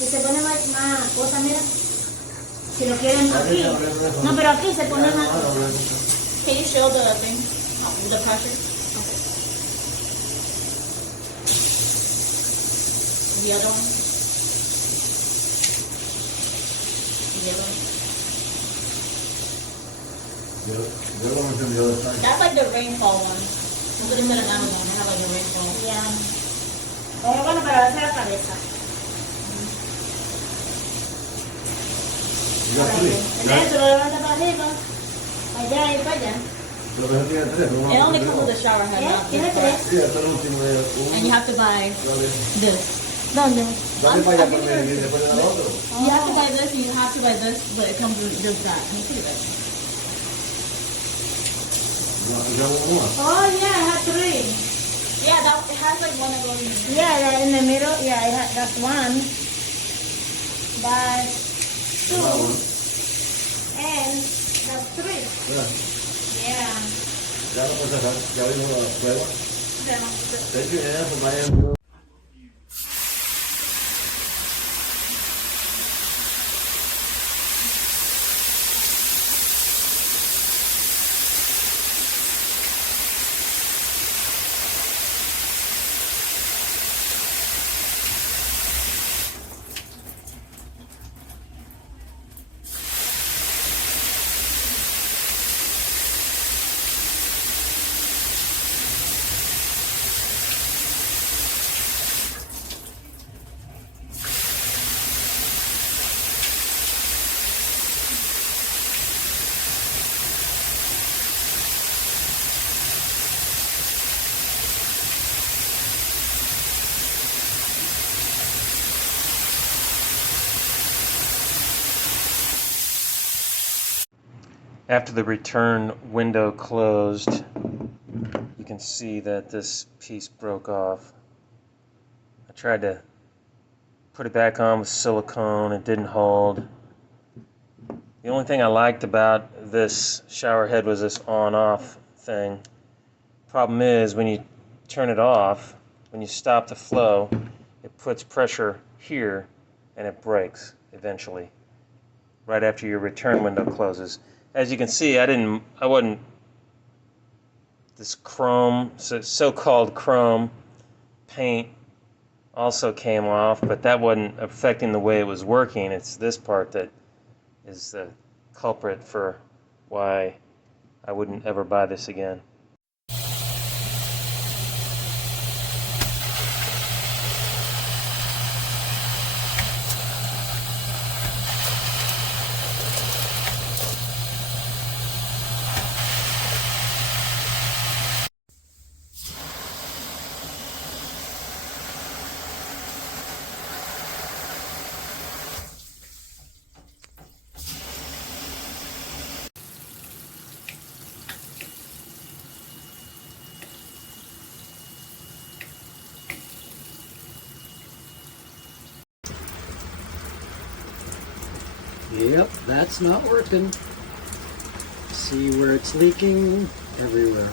Y se pone más cosa, mira. Si lo quieren aquí. No, pero aquí se pone más cosa. Can you show the thing? The pressure? Okay. The other one? The other one? The other one's on the other side. That's like the rainfall one. Look at them in Amazon. They have like a rainfall. Yeah. Pero bueno, para darse la cabeza. You got three. Entonces tú lo levantas para arriba, para allá y para allá. Pero que tiene tres, ¿no? It only comes with a shower head. Not Tiene this tres. one. Sí, hasta el último de And you have to buy Dale. this. ¿Dónde? Dale para allá primero y después le da otro. You have to buy this and you have to buy this, but it comes with just that. Can you see that? Oh, yeah, I have three. Yeah, it has like one of those. Yeah, in the middle, yeah, that's one. That's two. And that's three. Yeah. Ya lo puedes sacar, ya vimos la prueba. Yeah. Thank you, yeah, for buying. After the return window closed, you can see that this piece broke off. I tried to put it back on with silicone, it didn't hold. The only thing I liked about this shower head was this on-off thing. Problem is, when you turn it off, when you stop the flow, it puts pressure here and it breaks eventually, right after your return window closes. As you can see, this chrome, so-called chrome paint also came off, but that wasn't affecting the way it was working. It's this part that is the culprit for why I wouldn't ever buy this again. Yep, that's not working. See where it's leaking? Everywhere.